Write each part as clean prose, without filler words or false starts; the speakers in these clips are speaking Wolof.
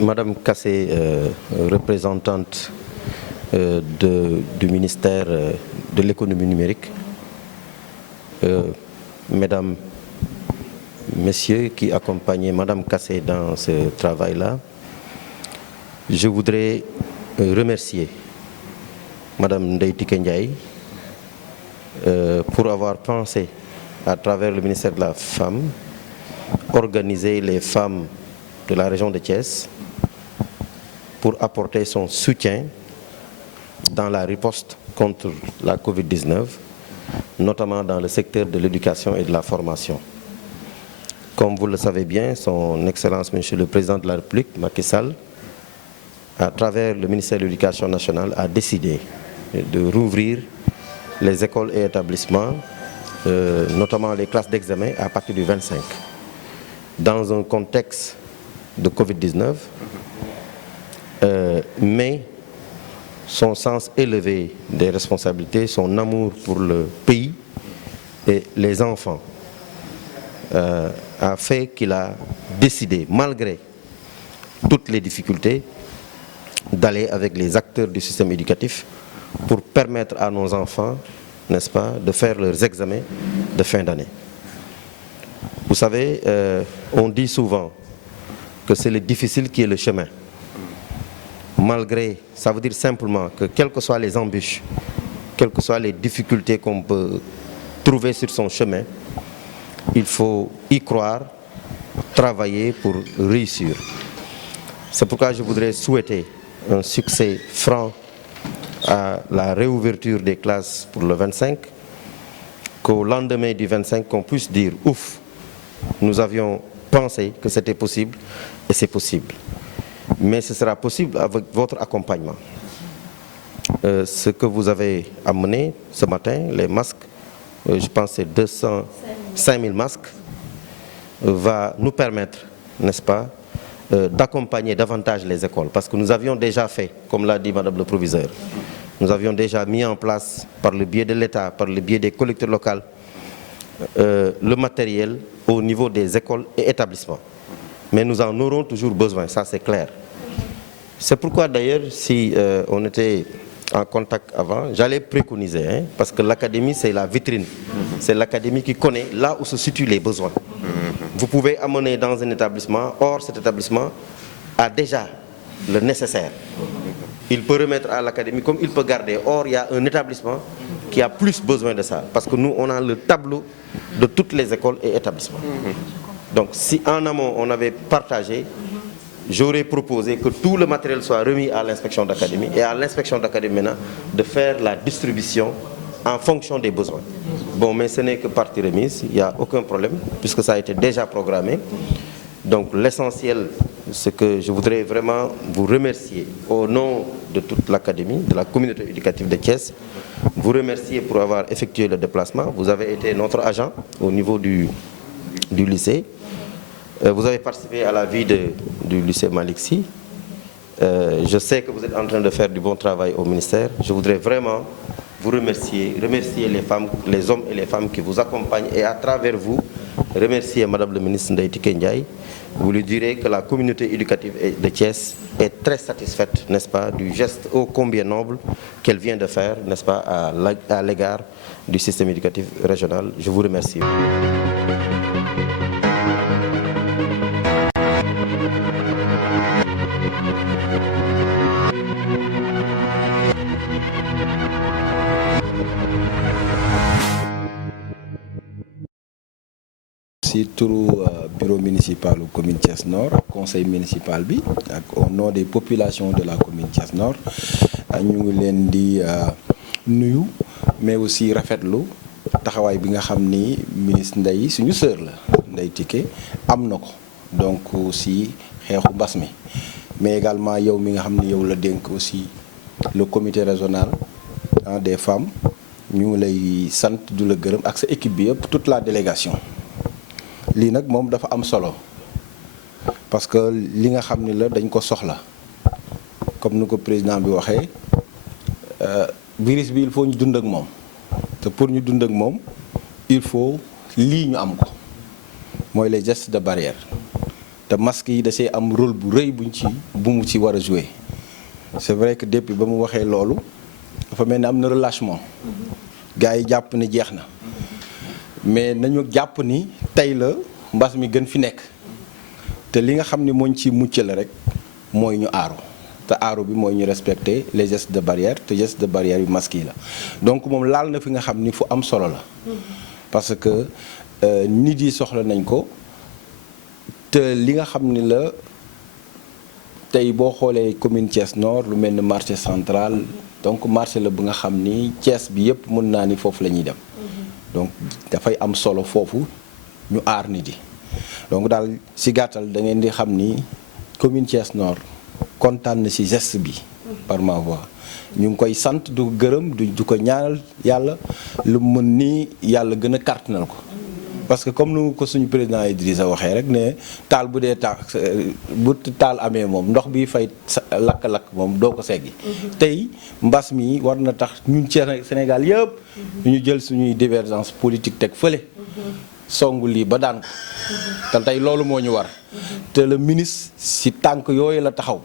Madame Kassé, représentante du ministère de l'économie numérique, mesdames, messieurs qui accompagnaient Madame Kassé dans ce travail-là, je voudrais remercier Madame Ndeye Tické Ndiaye pour avoir pensé, à travers le ministère de la Femme, organiser les femmes de la région de Thiès pour apporter son soutien dans la riposte contre la Covid-19, notamment dans le secteur de l'éducation et de la formation. Comme vous le savez bien, son Excellence, Monsieur le Président de la République, Macky Sall, à travers le ministère de l'Éducation nationale, a décidé de rouvrir les écoles et établissements, notamment les classes d'examen, à partir du 25. Dans un contexte de Covid-19, mais son sens élevé des responsabilités, son amour pour le pays et les enfants a fait qu'il a décidé, malgré toutes les difficultés, d'aller avec les acteurs du système éducatif pour permettre à nos enfants, n'est-ce pas, de faire leurs examens de fin d'année. Vous savez, on dit souvent que c'est le difficile qui est le chemin. Malgré, ça veut dire simplement que quelles que soient les embûches, quelles que soient les difficultés qu'on peut trouver sur son chemin, il faut y croire, travailler pour réussir. C'est pourquoi je voudrais souhaiter un succès franc à la réouverture des classes pour le 25, qu'au lendemain du 25, qu'on puisse dire « ouf, nous avions pensé que c'était possible et c'est possible ». Mais ce sera possible avec votre accompagnement. Ce que vous avez amené ce matin, les masques, je pense que c'est 205 000 masques, va nous permettre, n'est-ce pas, d'accompagner davantage les écoles. Parce que nous avions déjà fait, comme l'a dit Madame le Proviseur, nous avions déjà mis en place, par le biais de l'État, par le biais des collectivités locales, le matériel au niveau des écoles et établissements. Mais nous en aurons toujours besoin, ça c'est clair. C'est pourquoi d'ailleurs, si on était en contact avant, j'allais préconiser, hein, parce que l'académie c'est la vitrine, c'est l'académie qui connaît là où se situent les besoins. Vous pouvez amener dans un établissement, or cet établissement a déjà le nécessaire. Il peut remettre à l'académie comme il peut garder, or il y a un établissement qui a plus besoin de ça, parce que nous on a le tableau de toutes les écoles et établissements. Donc si en amont on avait partagé, j'aurais proposé que tout le matériel soit remis à l'inspection d'académie et à l'inspection d'académie maintenant de faire la distribution en fonction des besoins. Bon, mais ce n'est que partie remise, il n'y a aucun problème puisque ça a été déjà programmé. Donc l'essentiel, c'est que je voudrais vraiment vous remercier au nom de toute l'académie, de la communauté éducative de Thiès, vous remercier pour avoir effectué le déplacement. Vous avez été notre agent au niveau du lycée. Vous avez participé à la vie du lycée Malick Sy. Je sais que vous êtes en train de faire du bon travail au ministère. Je voudrais vraiment vous remercier les femmes, les hommes et les femmes qui vous accompagnent et à travers vous, remercier Madame le ministre Ndeye Tické Ndiaye. Vous lui direz que la communauté éducative de Thiès est très satisfaite, n'est-ce pas, du geste ô combien noble qu'elle vient de faire, n'est-ce pas, à l'égard du système éducatif régional. Je vous remercie. si turu bureau municipal ou commune Thiès Nord conseil municipal bi ak au nom des populations de la commune Thiès Nord ñu ngi leen di nuyu mais aussi rafetlu taxawaay bi nga xam ni ministre Ndeye suñu sœur la Ndeye Tické am na ko donc aussi xeexu mbas mi mais également yow mi nga xam ni yow la dénk aussi le comité régional des femmes ñu ngi lay sant du la gërëm ak sa équipe bi yëpp toute la délégation lii nag moom dafa am solo parce que li nga xam ni la dañ ko soxla comme ni ko président bi waxee virus bi il faut ñu dund ak moom te pour ñu dund ak moom il faut lii ñu am ko mooy les gestes de barrière te masque yi da see am rôle bu rëy bu mu ci war a jouer c'est vrai que depuis ba mu waxee loolu dafa mel ni am na relâchement gars yi jàpp ne jeex na mais nañu jàpp ni tey la mbas mi gën fi nekk te li nga xam ni mooñ ci mucc la rek mooy ñu aaru te aaru bi mooy ñu respecter les gestes de barrière te gestes de barrière yu masque yi la donc moom laal na fi nga xam ni fu am solo la parce que nit yi soxla nañ ko te li nga xam ni la tey boo xoolee commune Thiès Nord lu mel ni marché central donc marché la bu nga xam ni Thiès bi yëpp mën naa ni foofu la ñuy dem donc dafay am solo foofu ñu aar nit yi donc daal si gàttal da ngeen di xam ni commune Thiès Nord kontaan na si geste bi par ma voix ñu ngi koy sant du gërëm du ko ñaanal yàlla lu mën nii yàlla gën a kàttanal ko parce que comme nu ko suñu président Idrissa waxee rek ne taal bu dee bu taal amee moom ndox bi fay lakk-lakk moom doo ko seggi tey mbas mi war na tax ñun ci Sénégal yëpp ñu jël suñuy divergence politique teg fële songu lii ba daan ko te tey loolu moo ñu war te le ministre si tànk yooyu la taxaw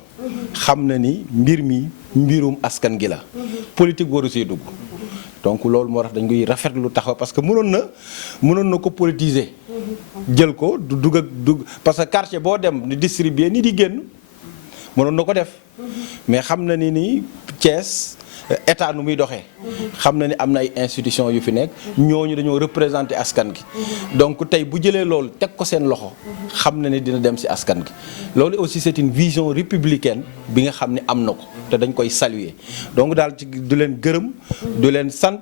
xam na ni mbir mi mbirum askan gi la politique waru see dugg donc loolu moo tax dañ koy rafetlu taxaw parce que mënoon na ko politiser jël ko du dugg ak dugg parce que quartier boo dem di distribuer ni di génn mënoon na ko def mais xam na ni Thiès état nu muy doxee xam na ni am na ay institutions yu fi nekk ñooñu dañoo représenter askan gi donc tey bu jëlee loolu teg ko seen loxo xam na ni dina dem ci askan gi loolu aussi c'est une vision républicaine bi nga xam ne am na ko te dañ koy saluer donc daal ci du leen gërëm du leen sant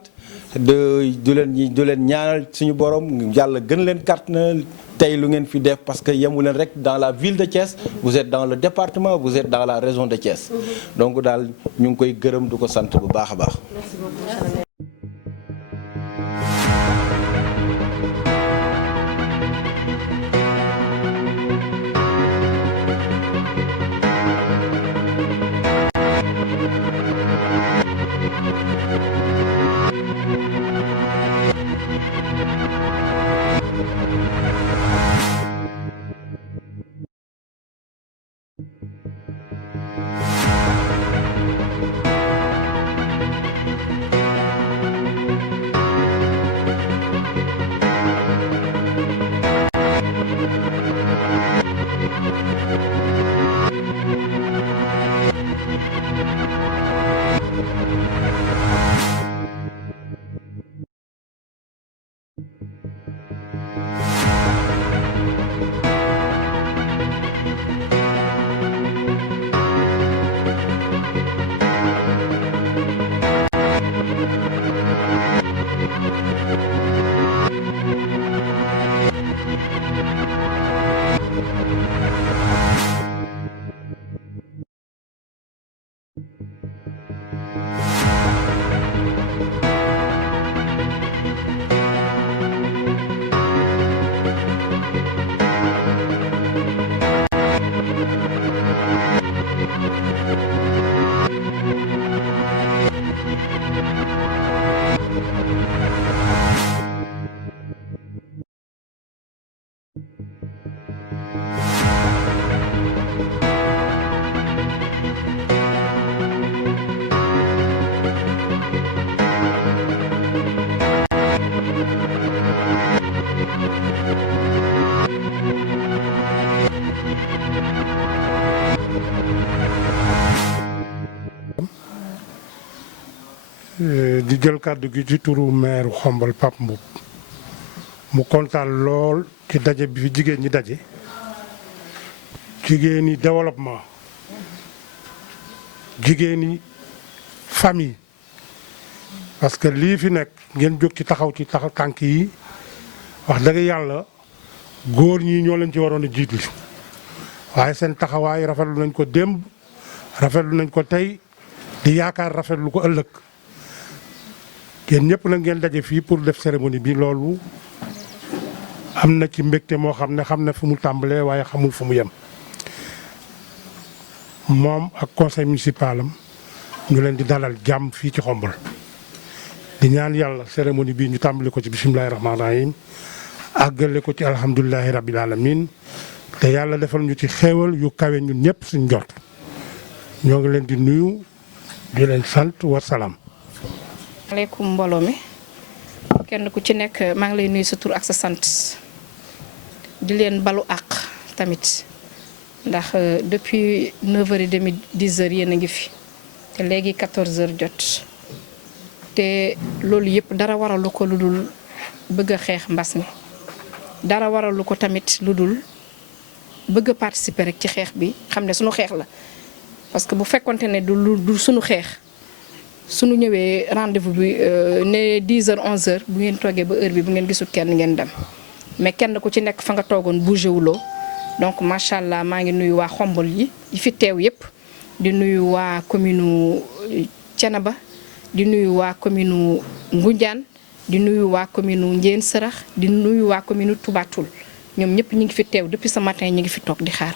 du leen ñaanal suñu borom yàlla gën leen kàttanal tey lu ngeen fi def parce que yemu leen rek dans la ville de Thiès vous êtes dans le département vous êtes dans la région de Thiès donc daal ñu ngi koy gërëm du ko sant bu baax a baax. di jël kàddu gi ci turu maire Xombol Pape Mboup mu kontaan lool ci daje bi fi jigéen ñi daje jigéen ñi développement jigéen ñi famille parce que lii fi nekk ngeen jóg ci taxaw ci tànk yi wax dëgg yàlla góor ñi ñoo leen ci waroon a jiitu waaye seen taxawaay rafetlu nañ ko démb rafetlu nañ ko tey di yaakaar rafetlu ko ëllëg yéen ñëpp nag ngeen daje fii pour def cérémonie bi loolu am na ci mbégte moo xam ne fu mu tàmbalee waaye xamul fu mu yem moom ak conseil municipal am ñu leen di dalal jàmm fii ci Xombol di ñaan yàlla cérémonie bi ñu tàmbali ko ci bisimilahi rahmaani rahim àggale ko ci alhamdulilahi rabil alamin te yàlla defal ñu ci xéewal yu kawe ñun ñëpp suñ njort ñoo ngi leen di nuyu di leen sant wasalaam. maaleykum mbooloo mi kenn ku ci nekk maa ngi lay nuyu sa tur ak sa sant di leen balu àq tamit ndax depuis 9h30 10h yéen a ngi fi te léegi 14h jot te loolu yëpp dara waralu ko lu dul bëgg a xeex mbas mi dara waralu ko tamit lu dul bëgg a participer rek ci xeex bi xam ne sunu xeex la parce que bu fekkonte ne du sunu xeex sunu ñëwee rendez-vous bi ne 10h 11h bu ngeen toogee ba heure bi bu ngeen gisul kenn ngeen dem mais kenn ku ci nekk fa nga toogoon bougé wuloo donc macha allah maa ngi nuyu waa Xombol yi fi teew yëpp di nuyu waa commune Thiénaba di nuyu waa commune Ngoundiane di nuyu waa commune Ndiéyène Sarax di nuyu waa commune Touba Toul ñoom ñëpp ñu ngi fi teew depuis ce matin ñu ngi fi toog di xaar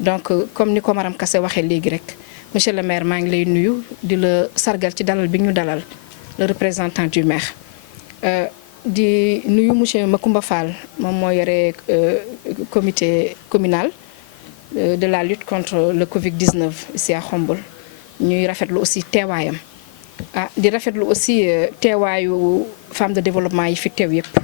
donc comme ni ko Maram Kassé waxee léegi rek monsieur le maire maa ngi lay nuyu di la sargal ci dalal bi ñu dalal le représentant du maire di nuyu monsieur Macoumba Fall moom moo yore comité communal de la lutte contre le Covid-19 ici à Xombol ñuy rafetlu aussi teewaayam di rafetlu aussi teewaayu femme de développement yi fi teew yëpp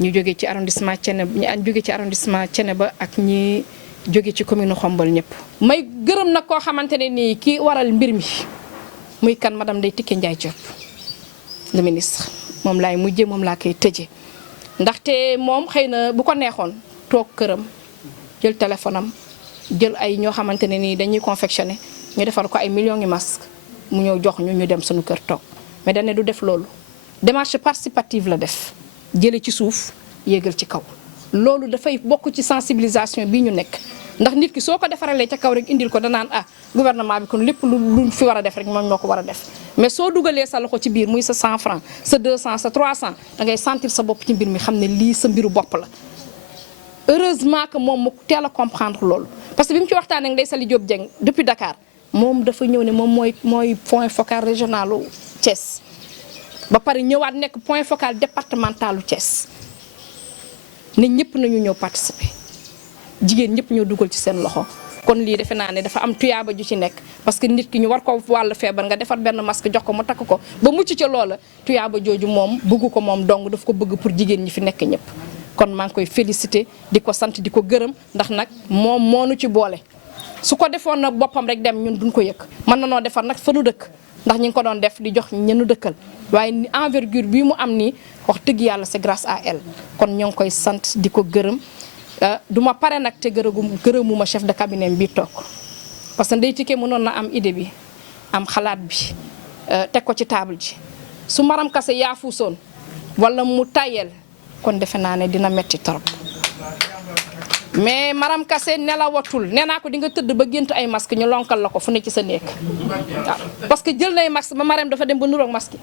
ñu jóge ci arrondissement Thiénaba ñu jóge ci arrondissement Thiénaba ak ñi jóge ci commune Xombol ñëpp. may gërëm nag koo xamante ne nii kii waral mbir mi muy kan madame Ndeye Tické Ndiaye Diop le ministre moom laay mujjee moom laa koy tëjee ndaxte moom xëy na bu ko neexoon toog këram jël téléphone am jël ay ñoo xamante ne nii dañuy confectionné ñu defal ko ay millions de masques mu ñëw jox ñu dem suñu kër toog mais dañ ne du def loolu démarche participative la def jële ci suuf yéegal ci kaw loolu dafay bokk ci sensibilisation bii ñu nekk ndax nit ki soo ko defaralee ca kaw rek indil ko danaan gouvernement bi kon lépp lu fi war a def rek moom ñoo ko war a def mais soo dugalee sa loxo ci biir muy sa 100 francs sa 200 sa 300 da ngay sentir sa bopp ci mbir mi xam ne lii sa mbiru bopp la heureusement que moom mu teel a comprendre loolu parce que bi mu ci waxtaanee ak Ndeye Saly Diop Dieng depuis Dakar moom dafa ñëw ne moom mooy point focal régionalu Thiès ba pare ñëwaat nekk point focal départementalu Thiès ne ñëpp nañu ñëw participer jigéen ñëpp ñoo dugal ci seen loxo kon lii defe naa ne dafa am tuyaaba ju ci nekk parce que nit ki ñu war ko wàllu feebar nga defar benn masque jox ko mu takk ko ba mucc ca loola tuyaaba jooju moom bëggu ko moom dong daf ko bëgg pour jigéen ñi fi nekk ñëpp kon maa ngi koy féliciter di ko sant di ko gërëm ndax nag moom moo nu ci boole su ko defoon nag boppam rek dem ñun duñ ko yëg mën na noo defar nag fa nu dëkk ndax ñi ngi ko doon def di jox ñenu dëkkal waaye envergure bii mu am nii wax dëgg yàlla c'est grâce à elle kon ñoo ngi koy sant di ko gërëm du ma pare nag te gërëmuma chef de cabinet bi toog parce que Ndeye Tické mënoon na am idée bi am xalaat bi teg ko ci table ji su Maram Kassé yaafuusoon wala mu tayel kon defe naa ne dina metti trop mais Maram Kassé nelawatul nee naa ko di nga tëdd ba gént ay masque ñu lonkal la ko fu ne ci sa néeg waaw parce que jël nay masque ba Maram dafa dem ba nuroog masque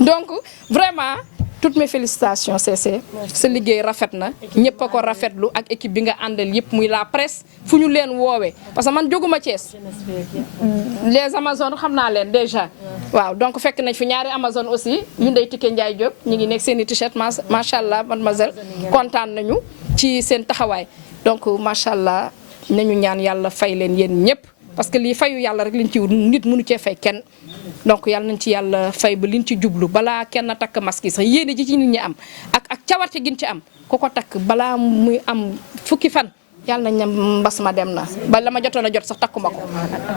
donc vraiment toutes mes félicitations CC sa liggéey rafet na ñëpp a ko rafetlu ak équipe bi nga àndal yëpp muy la presse fu ñu leen woowee parce que man jóguma Thiès les Amazones xam naa leen déjà waaw donc fekk nañ fi ñaari Amazone aussi ñu Ndeye Tické Ndiaye Diop ñu ngi nekk seen i t-shirt macha allah mademoiselle kontaan nañu ci seen taxawaay donc macha allah nañu ñaan yàlla fay leen yéen ñëpp parce que lii fayu yàlla rek liñ ci wut nit mënu cee fay kenn donc yàlla nañ ci yàlla fay ba liñ ci jublu balaa kenn takk masque yi sax yéene ji ci nit ñi am ak cawarte giñ ci am ku ko takk balaa muy am fukki fan yàlla nañ ne mbas ma dem na ba la ma jotoon a jot sax takkuma ko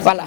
voilà.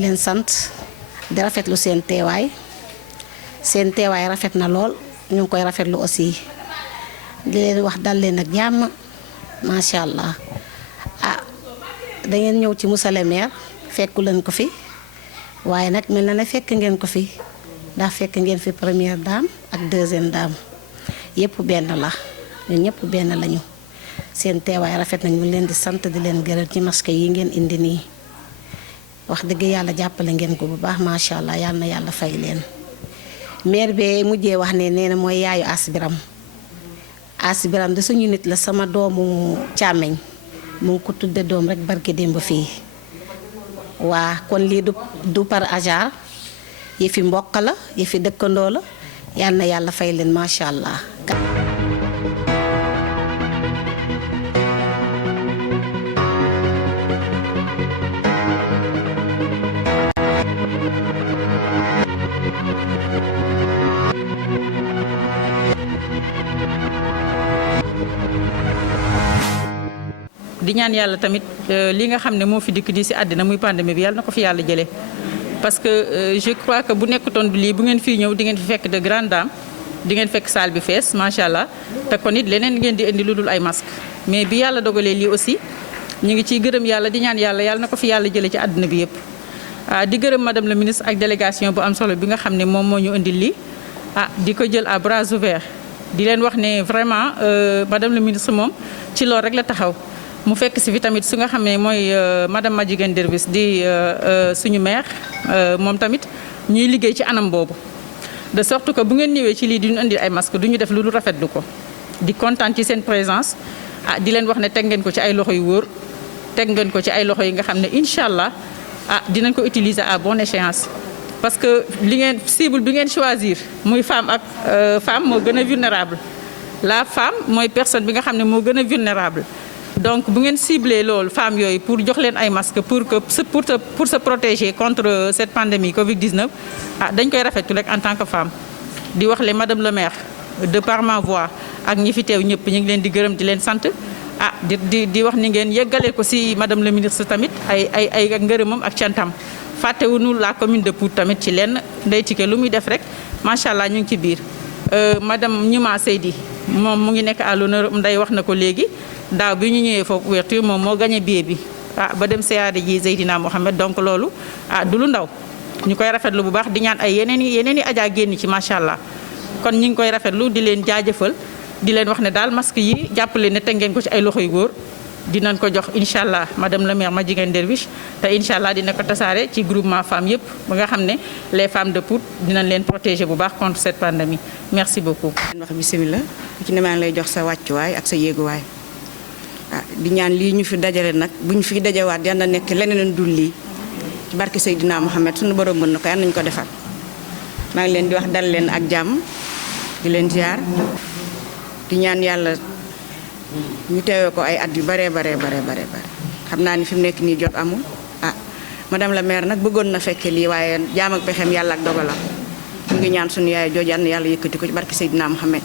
di leen sant di rafetlu seen teewaay rafet na lool ñu ngi koy rafetlu aussi di leen wax dal leen ak jàmm macha allah da ngeen ñëw ci monsieur le maire fekku leen ko fi waaye nag mel na ne fekk ngeen ko fi ndax fekk ngeen fi première dame ak deuxième dame yëpp benn la ñun ñëpp benn lañu seen teewaay rafet na ñu leen di sant di leen gërëm ci masque yi ngeen indi nii wax dëgg yàlla jàppale ngeen ko bu baax macha allah yal na yàlla fay leen. maire bi mujjee wax ne nee na mooy yaayu Asbiram de suñu nit la sama doomu càmmeñ mu ngi ko tudde doom rek barke démb fii waa kon lii du par hasard yëfi mbokk la yëfi dëkkandoo la yal na yàlla fay leen macha allah. di ñaan yàlla tamit li nga xam ne moo fi dikk di ci àddina muy pandémie bi yàlla na ko fi yàlla jëlee parce que je crois que bu nekkutoon lii bu ngeen fii ñëw di ngeen fi fekk de grandes dames di ngeen fekk salle bi fees macha allah te kon it leneen ngeen di indi lu dul ay masque mais bi yàlla dogalee lii aussi ñu ngi ciy gërëm yàlla di ñaan yàlla na ko fi yàlla jëlee ci àddina bi yëpp. di gërëm madame la ministre ak délégation bu am solo bi nga xam ne moom moo ñu indil lii di ko jël à bras ouverts di leen wax ne vraiment madame la ministre moom ci loolu rek la taxaw. mu fekk si fi tamit su nga xam ne mooy madame Madjiguène Dervis di suñu maire moom tamit ñuy liggéey ci anam boobu de sorte que bu ngeen ñëwee ci lii di ñu indil ay masque du ñu def lu dul rafetlu ko di kontaan ci seen présence di leen wax ne teg ngeen ko ci ay loxo yu wóor teg ngeen ko ci ay loxo yi nga xam ne incha allah dinañ ko utiliser à bonne échéance parce que li ngeen cible bi ngeen choisir muy femme ak femme moo gën a vulnérable la femme mooy personne bi nga xam ne moo gën a vulnérable donc bu ngeen ciblé loolu femmes yooyu pour jox leen ay masques pour se protéger contre cette pandémie Covid-19 dañ koy rafetlu rek en tant que femme di wax le madame le maire de par ma voix ak ñi fi teew ñëpp ñu ngi leen di gërëm di leen sant di wax ni ngeen yeggale ko ci madame le ministre tamit ay ngërëmam ak cantam fàttewuñu la commune de Pout tamit ci lenn Ndeye Tické lu muy def rek macha allah ñu ngi ci biir madame Ñuma Seydi moom mu ngi nekk à l'honneur Ndeye wax na ko léegi daaw bi ñu ñëwee foofu ouverture moom moo gagné billet bi ba dem siyaare ji Seydina Mohamed donc loolu du lu ndaw ñu koy rafetlu bu baax di ñaan ay yeneen i ajaa génn ci macha allah kon ñu ngi koy rafetlu di leen jaajëfal di leen wax ne daal masque yi jàppale ne teg ngeen ko ci ay loxo yu góor dinañ ko jox incha allah madame le maire Madjiguène Dervis te incha allah dina ko tasaare ci groupement femmes yëpp ba nga xam ne les femmes de Pout dinañ leen protéger bu baax contre cette pandémie merci beaucoup. wax bisimilah ci ne maa ngi lay jox sa wàccuwaay ak sa yéeguwaay. di ñaan lii ñu fi dajale nag bu ñu fi dajawaat yal na nekk leneen dul lii ci barke Seydina Mohamed suñu borom mën na ko yal nañu ko defal maa ngi leen di wax dal leen ak jàmm di leen ziar di ñaan yàlla ñu teewee ko ay at yu bare xam naa ni fi mu nekk nii jot amul madame la maire nag bëggoon na fekke lii waaye jaam ak pexeem yàlla ak dogalam ñu ngi ñaan suñu yaay jooju yal na yàlla yëkkati ko ci barke Seydina Mohamed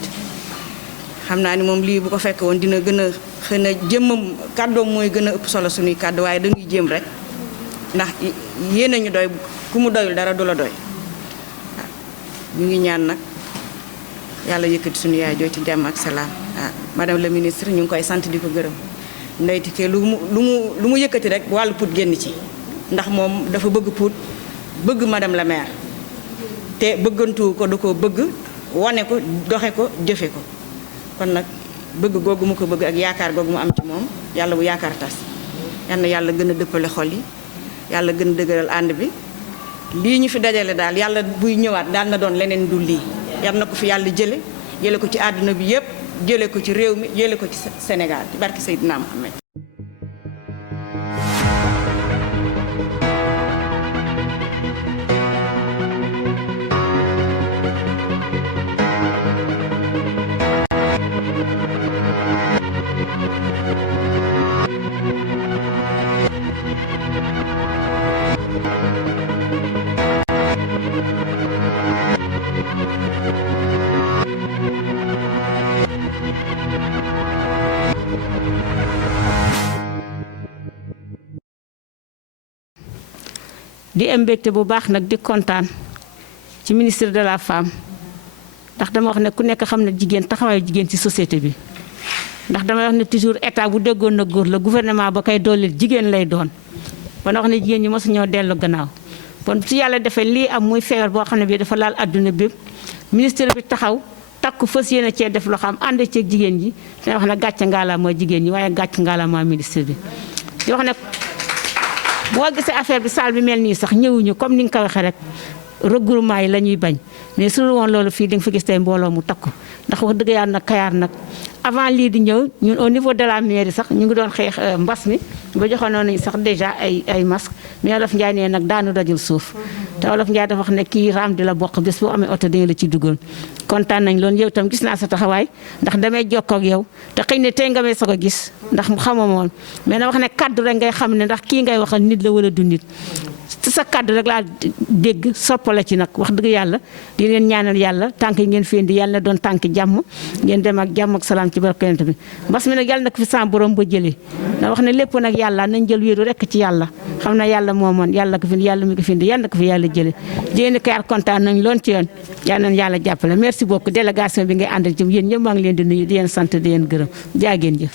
xam naa ni moom lii bu ko fekke woon dina gën a xëy na jëmmam kàddoom mooy gën a ëpp solo suñuy kàddu waaye dañuy jéem rek ndax yéen ñu doy ku mu doyul dara du la doy ñu ngi ñaan nag yàlla yëkkati suñu yaay joo ci jàmm ak salaam madame la ministre ñu ngi koy sant di ko gërëm Ndeye Tické lu mu yëkkati rek wàllu Pout génn ci ndax moom dafa bëgg Pout bëgg madame la maire te bëggantu ko da ko bëgg wane ko doxe ko jëfe ko kon nag bëgg googu mu ko bëgg ak yaakaar googu mu am ci moom yàlla bu yaakaar tas yal na yàlla gën a dëppale xol yi yàlla gën a dëgëral ànd bi lii ñu fi dajale daal yàlla buy ñëwaat daal na doon leneen dul lii yal na ko fi yàlla jële ko ci àdduna bi yépp jële ko ci réew mi jële ko ci Sénégal ci barke Seydina Mohamed di am mbégte bu baax nag di kontaan ci ministre de la femme ndax dama wax ne ku nekk xam ne jigéen taxawaayu jigéen ci société bi ndax dama wax ne toujours état bu déggoon na góor la gouvernement ba koy dooleel jigéen lay doon ba wax ne jigéen ñi mosu ñoo dellu gannaaw kon su yàlla defee lii am muy feebar boo xam ne bii dafa laal adduna bépp ministre bi taxaw takku fas yéene cee def loo xam ànd ceeg jigéen ji te wax ne gàcce ngaala mooy jigéen ñi waaye gàcce ngaala mooy ministre bi di wax ne boo gisee affaire bi salle bi mel nii sax ñëwuñu comme ni nga ko waxee rek regroupement yi la ñuy bañ mais su woon loolu fii di nga fa gis tey mbooloo mu takku ndax wax dëgg yàlla nag Kayar nag avant lii di ñëw ñun au niveau de la mairie sax ñu ngi doon xeex mbas mi ba joxoon nañu sax déjà ay masque mais Wolof Njaay nee nag daanu dajul suuf te Wolof Njaay dafa wax ne kii raam di la bokk bés boo amee oto dañu la ci dugal kontaan nañ loolu yow itam gis naa sa taxawaay ndax damay jokkoo ak yow te xëy na tey nga may soog a gis ndax mu xamoo moon mais na wax ne kaddu rek ngay xam ne ndax kii ngay waxal nit la wala du nit ci sa kaddu rek laa dégg soppala ci nag wax dëgg yàlla di leen ñaanal yàlla tànk yi ngeen fi indi yàlla na doon tànk jàmm ngeen dem ak jàmm ak salaam ci barke Yonent bi mbas mi nag yàlla na ko fi sa borom ba jëlee na wax ne lépp nag yàlla nañ jël wéeru rek ci yàlla xam na yàlla moo mën yàlla ko fi yàlla mi ko fi indi yàlla na ko fi yàlla jëlee jigéen Kayar kontaan nañ loon ci yoon yàlla nañ yàlla jàppale merci beaucoup délégation bi ngay àndal ci yéen ñëpp maa ngi leen di nuyu di leen sant di leen gërëm jaa ngeen jëf